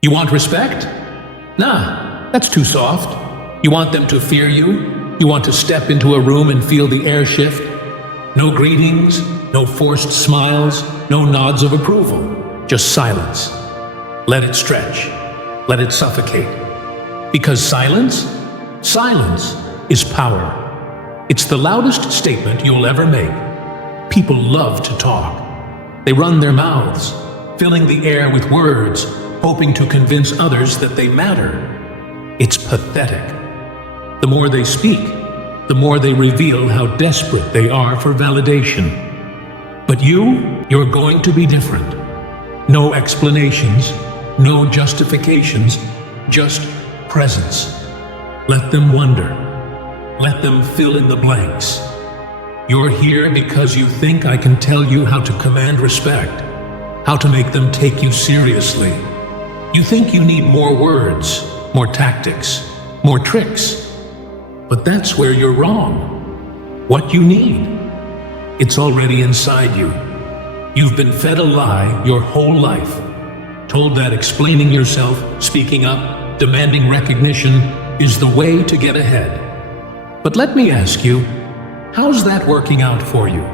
You want respect? Nah, that's too soft. You want them to fear you? You want to step into a room and feel the air shift? No greetings, no forced smiles, no nods of approval. Just silence. Let it stretch. Let it suffocate. Because silence is power. It's the loudest statement you'll ever make. People love to talk. They run their mouths, filling the air with words, hoping to convince others that they matter. It's pathetic. The more they speak, the more they reveal how desperate they are for validation. But you're going to be different. No explanations, no justifications, just presence. Let them wonder. Let them fill in the blanks. You're here because you think I can tell you how to command respect, how to make them take you seriously. You think you need more words, more tactics, more tricks. But that's where you're wrong. What you need, it's already inside you. You've been fed a lie your whole life, told that explaining yourself, speaking up, demanding recognition is the way to get ahead. But let me ask you, how's that working out for you?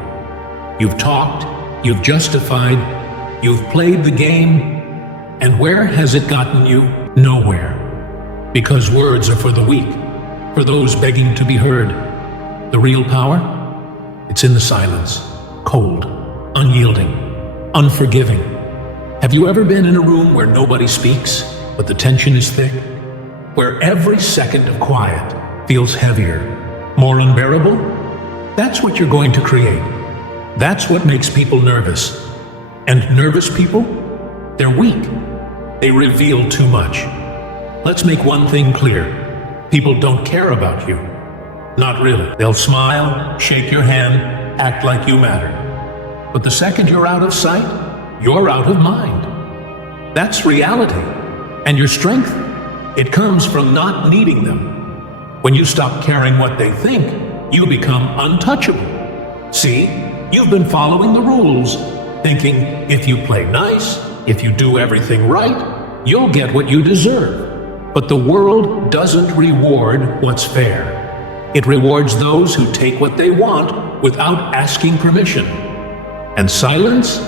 You've talked, you've justified, you've played the game, and where has it gotten you? Nowhere. Because words are for the weak, for those begging to be heard. The real power? It's in the silence. Cold, unyielding, unforgiving. Have you ever been in a room where nobody speaks, but the tension is thick? Where every second of quiet feels heavier, more unbearable? That's what you're going to create. That's what makes people nervous. And nervous people? They're weak. They reveal too much. Let's make one thing clear. People don't care about you. Not really. They'll smile, shake your hand, act like you matter. But the second you're out of sight, you're out of mind. That's reality. And your strength, it comes from not needing them. When you stop caring what they think, you become untouchable. See, you've been following the rules, thinking if you play nice, if you do everything right, you'll get what you deserve. But the world doesn't reward what's fair. It rewards those who take what they want without asking permission. And silence?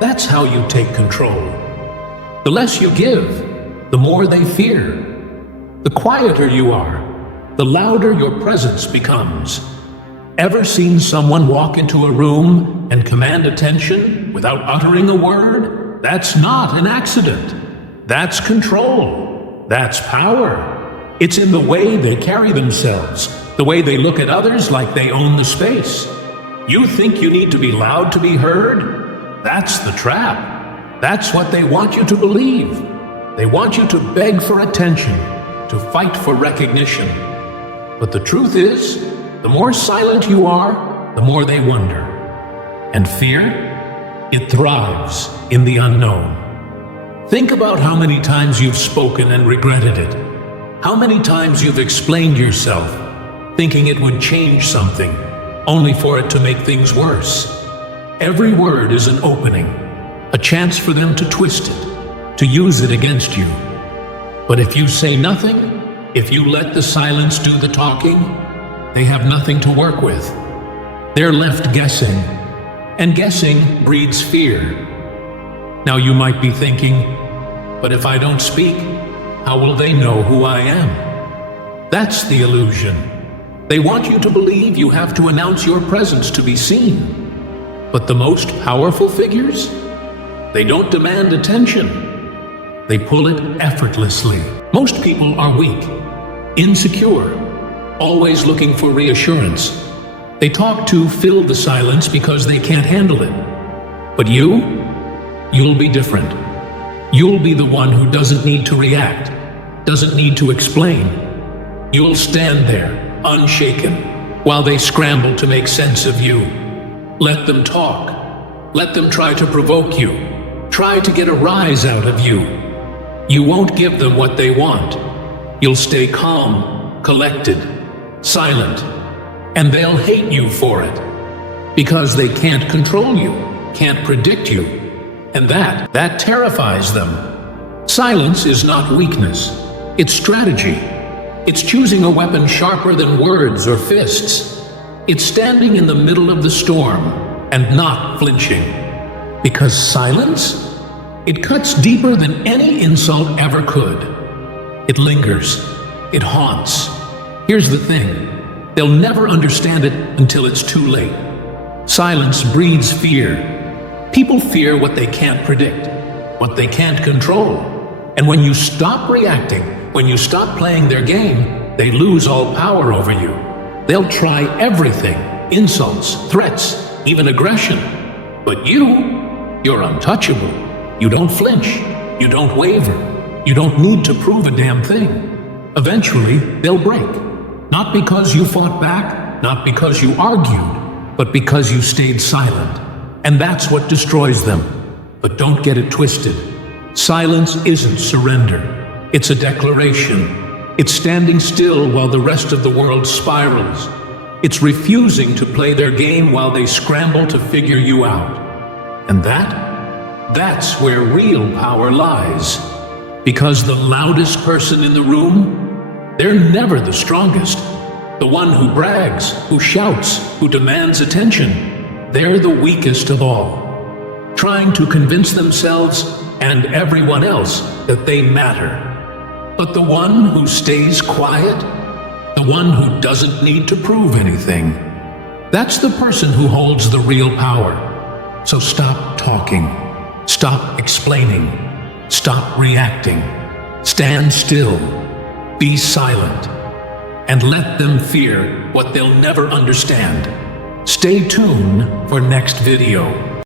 That's how you take control. The less you give, the more they fear. The quieter you are, the louder your presence becomes. Ever seen someone walk into a room and command attention without uttering a word? That's not an accident. That's control. That's power. It's in the way they carry themselves, the way they look at others like they own the space. You think you need to be loud to be heard? That's the trap. That's what they want you to believe. They want you to beg for attention, to fight for recognition. But the truth is, the more silent you are, the more they wonder. And fear? It thrives in the unknown. Think about how many times you've spoken and regretted it. How many times you've explained yourself, thinking it would change something, only for it to make things worse. Every word is an opening, a chance for them to twist it, to use it against you. But if you say nothing, if you let the silence do the talking, they have nothing to work with. They're left guessing, and guessing breeds fear. Now you might be thinking, but if I don't speak, how will they know who I am? That's the illusion. They want you to believe you have to announce your presence to be seen. But the most powerful figures? They don't demand attention. They pull it effortlessly. Most people are weak, insecure, always looking for reassurance. They talk to fill the silence because they can't handle it. But you'll be different. You'll be the one who doesn't need to react, doesn't need to explain. You'll stand there, unshaken, while they scramble to make sense of you. Let them talk. Let them try to provoke you. Try to get a rise out of you. You won't give them what they want. You'll stay calm, collected, silent, and they'll hate you for it. Because they can't control you, can't predict you. And that terrifies them. Silence is not weakness, it's strategy. It's choosing a weapon sharper than words or fists. It's standing in the middle of the storm and not flinching. Because silence? It cuts deeper than any insult ever could. It lingers. It haunts. Here's the thing. They'll never understand it until it's too late. Silence breeds fear. People fear what they can't predict, what they can't control. And when you stop reacting, when you stop playing their game, they lose all power over you. They'll try everything, insults, threats, even aggression. But you're untouchable. You don't flinch. You don't waver. You don't need to prove a damn thing. Eventually, they'll break. Not because you fought back, not because you argued, but because you stayed silent. And that's what destroys them. But don't get it twisted. Silence isn't surrender. It's a declaration. It's standing still while the rest of the world spirals. It's refusing to play their game while they scramble to figure you out. And that's where real power lies. Because the loudest person in the room, they're never the strongest. The one who brags, who shouts, who demands attention, they're the weakest of all. Trying to convince themselves and everyone else that they matter. But the one who stays quiet, the one who doesn't need to prove anything, that's the person who holds the real power. So stop talking, stop explaining, stop reacting, stand still, be silent, and let them fear what they'll never understand. Stay tuned for next video.